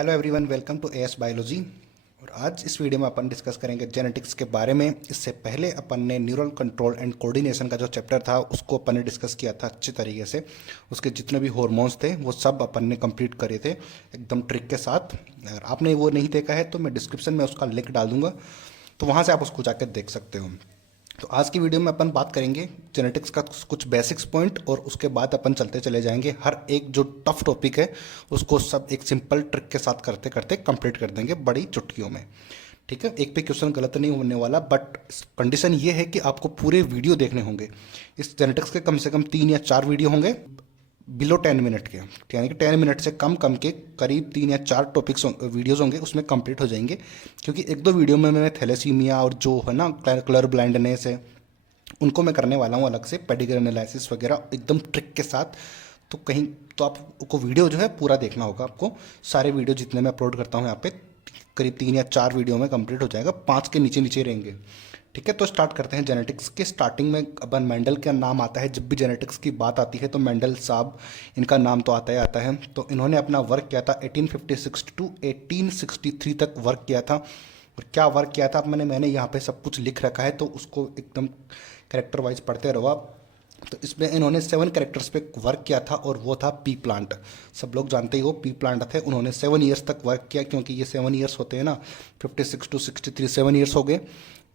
Hello everyone, welcome to AS biology. और आज इस वीडियो में अपन डिस्कस करेंगे जेनेटिक्स के बारे में। इससे पहले अपन ने न्यूरल कंट्रोल एंड कोऑर्डिनेशन का जो चैप्टर था उसको अपन ने डिस्कस किया था अच्छे तरीके से। उसके जितने भी हार्मोन्स थे वो सब अपन ने कंप्लीट करे थे एकदम ट्रिक के साथ। अगर आपने वो नहीं देखा है तो मैं डिस्क्रिप्शन में उसका लिंक डाल दूंगा, तो वहाँ से आप उसको जाकर देख सकते हो। तो आज की वीडियो में अपन बात करेंगे जेनेटिक्स का कुछ बेसिक्स पॉइंट, और उसके बाद अपन चलते चले जाएंगे हर एक जो टफ टॉपिक है उसको सब एक सिंपल ट्रिक के साथ करते करते कंप्लीट कर देंगे बड़ी चुटकियों में। ठीक है, एक भी क्वेश्चन गलत नहीं होने वाला, बट कंडीशन ये है कि आपको पूरे वीडियो देखने होंगे। इस जेनेटिक्स के कम से कम 3 या 4 वीडियो होंगे बिलो 10 मिनट के, यानी कि 10 मिनट से कम कम के करीब 3 या 4 टॉपिक्स वीडियोज़ होंगे, उसमें कंप्लीट हो जाएंगे। क्योंकि एक दो वीडियो में मैं थैलेसीमिया और जो है ना कलर ब्लाइंडनेस है उनको मैं करने वाला हूँ अलग से, पेडिग्री एनालिसिस वगैरह एकदम ट्रिक के साथ। तो कहीं तो आपको वीडियो जो है पूरा देखना होगा। आपको सारे वीडियो जितने मैं अपलोड करता हूँ यहाँ पे करीब 3 या 4 वीडियो में कंप्लीट हो जाएगा, 5 के नीचे नीचे रहेंगे। ठीक है, तो स्टार्ट करते हैं। जेनेटिक्स के स्टार्टिंग में अपन मेंडल का नाम आता है। जब भी जेनेटिक्स की बात आती है तो मेंडल साहब, इनका नाम तो आता ही आता है। तो इन्होंने अपना वर्क किया था 1856 टू 1863 तक वर्क किया था। और क्या वर्क किया था, अब मैंने यहाँ पे सब कुछ लिख रखा है, तो उसको एकदम कैरेक्टर वाइज पढ़ते रहो आप। तो इसमें इन्होंने 7 कैरेक्टर्स पे वर्क किया था, और वो था पी प्लांट। सब लोग जानते ही हो पी प्लांट थे। उन्होंने 7 ईयर्स तक वर्क किया, क्योंकि ये 7 ईयर्स होते हैं ना, 56 टू 63 7 ईयर्स हो गए।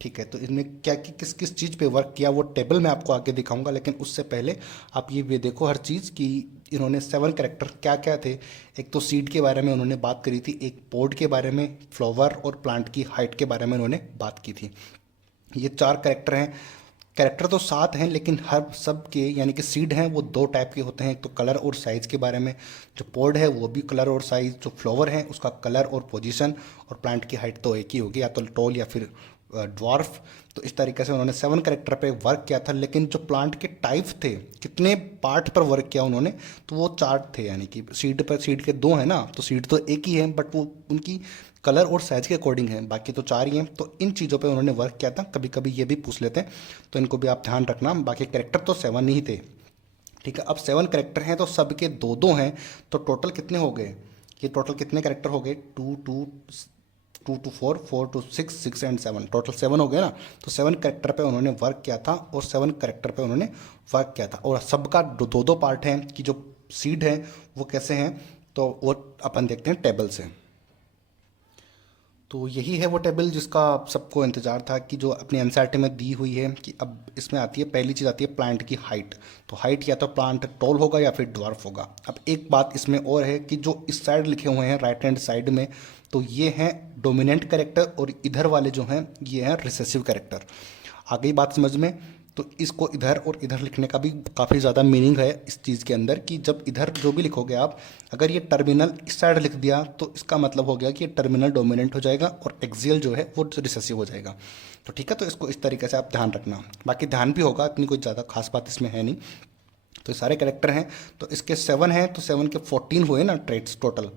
ठीक है, तो इनमें क्या किस किस चीज़ पे वर्क किया वो टेबल मैं आपको आगे दिखाऊंगा, लेकिन उससे पहले आप ये देखो हर चीज़ की इन्होंने 7 कैरेक्टर क्या क्या थे। एक तो सीड के बारे में उन्होंने बात करी थी, एक पोड के बारे में, फ्लावर और प्लांट की हाइट के बारे में उन्होंने बात की थी। ये 4 कैरेक्टर हैं। कैरेक्टर तो 7 हैं, लेकिन हर सब के यानी कि सीड हैं वो 2 टाइप के होते हैं। एक तो कलर और साइज़ के बारे में, जो पोड है वो भी कलर और साइज़, जो फ्लावर है उसका कलर और पोजीशन, और प्लांट की हाइट तो एक ही होगी, या तो टॉल या फिर ड्वार्फ। तो इस तरीके से उन्होंने 7 कैरेक्टर पे वर्क किया था। लेकिन जो प्लांट के टाइप थे, कितने पार्ट पर वर्क किया उन्होंने, तो वो 4 थे। यानी कि सीड के 2 हैं ना, तो सीड तो एक ही है, बट वो उनकी कलर और साइज के अकॉर्डिंग है, बाकी तो 4 ही हैं। तो इन चीज़ों पे उन्होंने वर्क किया था। कभी कभी ये भी पूछ लेते हैं, तो इनको भी आप ध्यान रखना। बाकी कैरेक्टर तो 7 ही थे। ठीक है, अब 7 कैरेक्टर हैं तो सबके 2 2 हैं, तो टोटल कितने हो गए, ये टोटल कितने कैरेक्टर हो गए, 2 2 2 2 4 4 2 6 6 एंड 7, टोटल 7 हो गए ना। तो 7 कैरेक्टर पे उन्होंने वर्क किया था, और 7 कैरेक्टर पे उन्होंने वर्क किया था। और सबका 2 2 पार्ट हैं कि जो सीड है वो कैसे हैं, तो वो अपन देखते हैं टेबल से। तो यही है वो टेबल जिसका सबको इंतज़ार था, कि जो अपनी एनसीईआरटी में दी हुई है। कि अब इसमें आती है, पहली चीज़ आती है प्लांट की हाइट। तो हाइट या तो प्लांट टॉल होगा या फिर ड्वार्फ होगा। अब एक बात इसमें और है कि जो इस साइड लिखे हुए हैं राइट हैंड साइड में, तो ये हैं डोमिनेंट कैरेक्टर, और इधर वाले जो हैं ये हैं रिसेसिव कैरेक्टर। आ गई बात समझ में। तो इसको इधर और इधर लिखने का भी काफ़ी ज़्यादा मीनिंग है इस चीज़ के अंदर, कि जब इधर जो भी लिखोगे आप, अगर ये टर्मिनल इस साइड लिख दिया तो इसका मतलब हो गया कि ये टर्मिनल डोमिनेंट हो जाएगा, और एक्सियल जो है वो रिसेसिव हो जाएगा। तो ठीक है, तो इसको इस तरीके से आप ध्यान रखना। बाकी ध्यान भी होगा, इतनी कोई ज़्यादा खास बात इसमें है नहीं। तो ये सारे कैरेक्टर हैं, तो इसके 7 हैं, तो 7 के 14 हुए ना ट्रेट्स टोटल।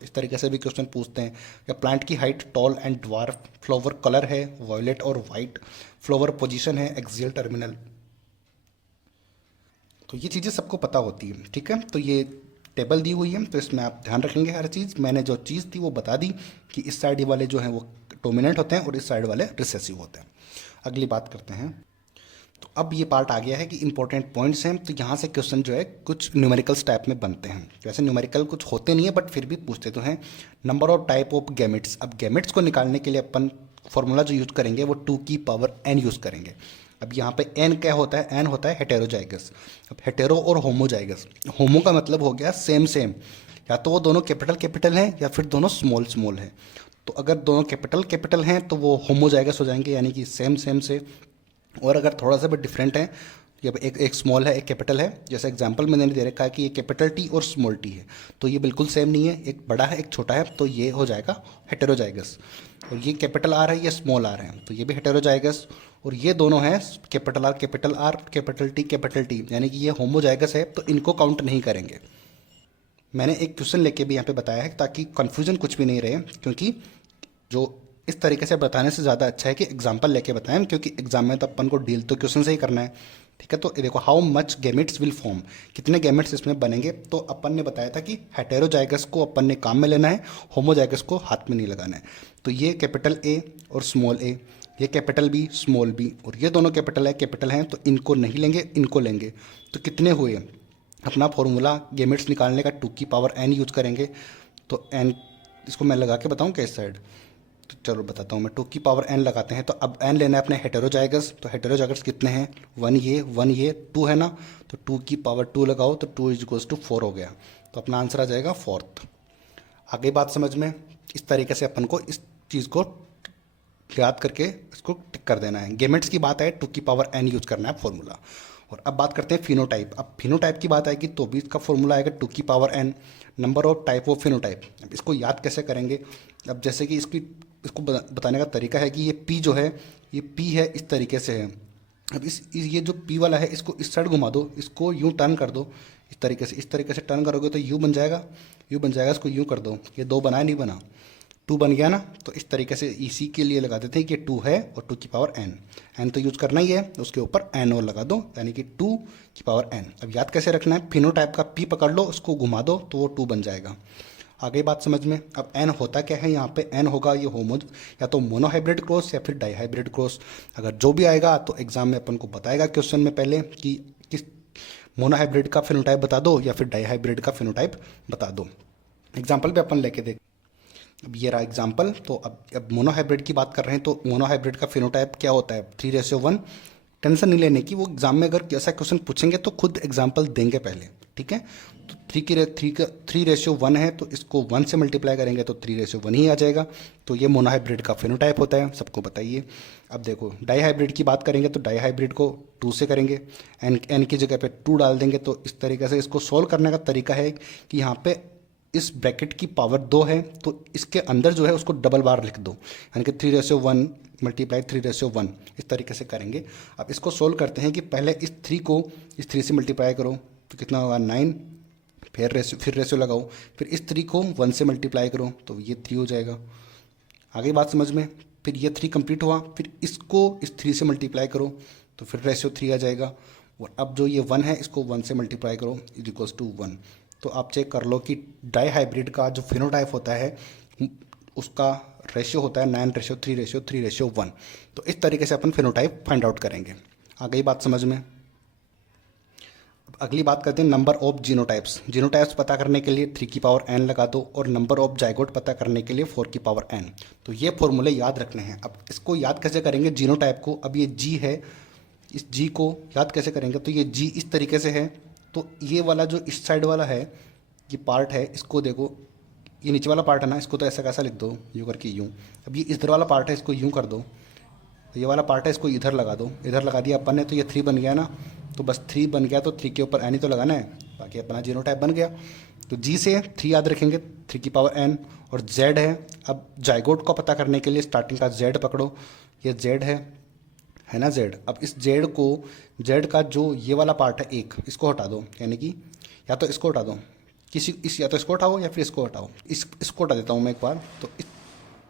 इस तरीके से भी क्वेश्चन पूछते हैं। या प्लांट की height tall and dwarf, flower colour है वायलेट और वाइट, फ्लावर पोजीशन है एक्सियल टर्मिनल। तो ये चीज़ें सबको पता होती है। ठीक है, तो ये टेबल दी हुई है, तो इसमें आप ध्यान रखेंगे हर चीज़। मैंने जो चीज़ थी वो बता दी कि इस साइड वाले जो हैं वो डोमिनेंट होते हैं और इस साइड वाले रिसेसिव होते हैं। अगली बात करते हैं। तो अब ये पार्ट आ गया है कि इंपॉर्टेंट पॉइंट्स हैं। तो यहाँ से क्वेश्चन जो है कुछ न्यूमेरिकल्स टाइप में बनते हैं। वैसे न्यूमेरिकल कुछ होते नहीं है, बट फिर भी पूछते तो हैं। Number of type of gametes. अब गैमेट्स को निकालने के लिए अपन फॉर्मूला जो यूज़ करेंगे वो 2 की पावर n यूज़ करेंगे। अब यहाँ पे n क्या होता है, n होता है हेटेरोजाइगस। अब हेटेरो और होमोजाइगस, होमो का मतलब हो गया सेम सेम, या तो वो दोनों कैपिटल कैपिटल हैं या फिर दोनों स्मॉल स्मॉल हैं। तो अगर दोनों कैपिटल कैपिटल हैं तो वो होमोजाइगस हो जाएंगे, यानी कि सेम सेम से। और अगर थोड़ा सा भी डिफरेंट है, या एक स्मॉल है एक कैपिटल है, जैसे एग्जांपल मैंने दे रखा है कि ये कैपिटल टी और स्मॉल टी है, तो ये बिल्कुल सेम नहीं है, एक बड़ा है एक छोटा है, तो ये हो जाएगा हेटेरोजाइगस। और ये कैपिटल आर है, ये स्मॉल आर है, तो ये भी हेटेरोजाइगस। और ये दोनों हैं कैपिटल आर कैपिटल टी, यानी कि ये होमोजाइगस है, तो इनको काउंट नहीं करेंगे। मैंने एक क्वेश्चन लेके भी यहाँ पे बताया है ताकि कन्फ्यूजन कुछ भी नहीं रहे, क्योंकि जो इस तरीके से बताने से ज़्यादा अच्छा है कि एग्जाम्पल लेके बताएं, क्योंकि एग्जाम में तो अपन को डील तो क्वेश्चन से ही करना है। ठीक है। तो ये देखो how much gametes will form, कितने गैमेट्स इसमें बनेंगे। तो अपन ने बताया था कि हेटेरोजाइगस को अपन ने काम में लेना है, होमोजाइगस को हाथ में नहीं लगाना है। तो ये कैपिटल ए और स्मॉल ए, ये कैपिटल बी स्मॉल बी, और ये दोनों कैपिटल हैं तो इनको नहीं लेंगे, इनको लेंगे। तो कितने हुए, अपना फॉर्मूला गैमेट्स निकालने का 2 की पावर n यूज करेंगे। तो n, इसको मैं लगा के बताऊँ क्या इस साइड, तो चलो बताता हूँ मैं। 2 की पावर n लगाते हैं, तो अब n लेना है अपने हेटेरोजाइगस। तो हेटेरोजाइगस कितने हैं, 1 ये 2 है ना, तो 2 की पावर 2 लगाओ तो 2 इज इक्वल्स टू 4 हो गया। तो अपना आंसर आ जाएगा 4th। आगे बात समझ में, इस तरीके से अपन को इस चीज़ को याद करके इसको टिक कर देना है। गैमेट्स की बात है 2 की पावर n यूज करना है फॉर्मूला। और अब बात करते हैं फिनोटाइप। अब फिनोटाइप की बात आएगी तो भी इसका फॉर्मूला आएगा 2 की power n, number of type of phenotype. अब इसको याद कैसे करेंगे, अब जैसे कि इसको बताने का तरीका है कि ये P जो है, ये P है इस तरीके से है। अब ये जो P वाला है इसको इस साइड घुमा दो, इसको यूँ टर्न कर दो इस तरीके से टर्न करोगे तो U बन जाएगा, इसको यूँ कर दो। ये 2 बनाया नहीं बना, 2 बन गया ना। तो इस तरीके से इसी के लिए लगा देते हैं कि 2 है और 2 की पावर n तो यूज करना ही है, उसके ऊपर n और लगा दो, यानी कि 2 की पावर n। अब याद कैसे रखना है, फिनोटाइप का P पकड़ लो, उसको घुमा दो तो वो 2 बन जाएगा। आगे बात समझ में। अब n होता क्या है, यहाँ पे n होगा ये या तो मोनोहाइब्रिड क्रॉस या फिर डाईहाइब्रिड क्रॉस। अगर जो भी आएगा तो एग्जाम में अपन को बताएगा क्वेश्चन में पहले कि किस मोनोहाइब्रिड का फिनोटाइप बता दो या फिर डाईहाइब्रिड का फिनोटाइप बता दो। एग्जाम्पल पे अपन लेके देख, अब ये रहा एग्जाम्पल। तो अब मोनोहाइब्रिड की बात कर रहे हैं, तो मोनोहाइब्रिड का फिनोटाइप क्या होता है, 3:1। टेंशन नहीं लेने की, वो एग्जाम में अगर ऐसा क्वेश्चन पूछेंगे तो खुद एग्जाम्पल देंगे पहले, ठीक है। तो 3:1 है, तो इसको 1 से मल्टीप्लाई करेंगे तो 3:1 ही आ जाएगा। तो ये मोनोहाइब्रिड का फिनोटाइप होता है, सबको बताइए। अब देखो डाईहाइब्रिड की बात करेंगे तो डाईहाइब्रिड को 2 से करेंगे, n की जगह पे 2 डाल देंगे। तो इस तरीके से इसको सोल्व करने का तरीका है कि यहाँ पे इस ब्रैकेट की पावर 2 है तो इसके अंदर जो है उसको डबल बार लिख दो, यानी कि 3:1 मल्टीप्लाई 3:1, इस तरीके से करेंगे। अब इसको सोल्व करते हैं कि पहले इस 3 को इस 3 से मल्टीप्लाई करो तो कितना होगा 9, फिर रेशियो लगाओ, फिर इस 3 को 1 से मल्टीप्लाई करो तो ये 3 हो जाएगा। आगे बात समझ में, फिर ये 3 कंप्लीट हुआ, फिर इसको इस 3 से मल्टीप्लाई करो तो फिर रेशियो 3 आ जाएगा। और अब जो ये 1 है इसको 1 से मल्टीप्लाई करो इज इक्वल्स टू 1। तो आप चेक कर लो कि डाईहाइब्रिड का जो फिनोटाइप होता है उसका रेशियो होता है 9:3:3:1। तो इस तरीके से अपन फिनोटाइप फाइंड आउट करेंगे। आ गई बात समझ में। अगली बात करते हैं नंबर ऑफ जीनोटाइप्स। जीनोटाइप्स पता करने के लिए 3 की पावर n लगा दो और नंबर ऑफ जाइगोट पता करने के लिए 4 की पावर n। तो ये फॉर्मूले याद रखने हैं। अब इसको याद कैसे करेंगे जीनोटाइप को, अब ये G है, इस G को याद कैसे करेंगे, तो ये G इस तरीके से है। तो ये वाला जो इस साइड वाला है ये पार्ट है, इसको देखो, ये नीचे वाला पार्ट है ना, इसको तो ऐसा कैसा लिख दो यूँ करके यूँ। अब ये इधर वाला पार्ट है, इसको यूँ कर दो। ये वाला पार्ट है, इसको इधर लगा दो, इधर लगा दिया अपन ने, तो ये 3 बन गया ना। तो बस 3 बन गया तो 3 के ऊपर n ही तो लगाना है, बाकी अपना जीनोटाइप बन गया। तो G से 3 याद रखेंगे, 3 की पावर n। और Z है, अब जाइगोट को पता करने के लिए स्टार्टिंग का Z पकड़ो, ये Z है ना Z। अब इस Z का जो ये वाला पार्ट है एक, इसको हटा दो, यानी कि या तो इसको हटा दो, या तो इसको हटाओ या फिर इसको हटाओ। इसको हटा देता हूँ मैं एक बार। तो इस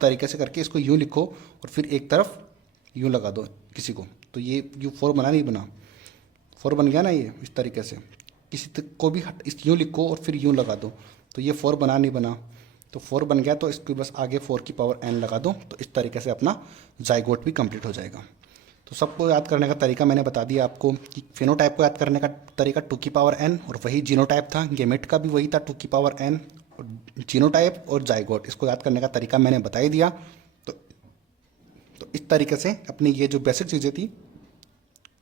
तरीके से करके इसको यूँ लिखो और फिर एक तरफ यूँ लगा दो किसी को, तो ये U4 बना नहीं बना, 4 बन गया ना ये। इस तरीके से किसी को भी इस यूँ लिखो और फिर यूँ लगा दो, तो ये 4 बना नहीं बना, तो 4 बन गया। तो इसको बस आगे 4 की पावर n लगा दो, तो इस तरीके से अपना जाइगोट भी कंप्लीट हो जाएगा। तो सबको याद करने का तरीका मैंने बता दिया आपको कि फिनोटाइप को याद करने का तरीका 2 की पावर n, और वही जीनोटाइप था। गेमेट का भी वही था 2 की पावर n, और जीनोटाइप और जाइगोट, इसको याद करने का तरीका मैंने बता ही दिया। तो इस तरीके से अपनी ये जो बेसिक चीज़ें थी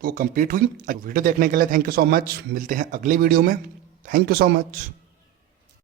वो कंप्लीट हुई। वीडियो देखने के लिए थैंक यू सो मच। मिलते हैं अगले वीडियो में। Thank you so much.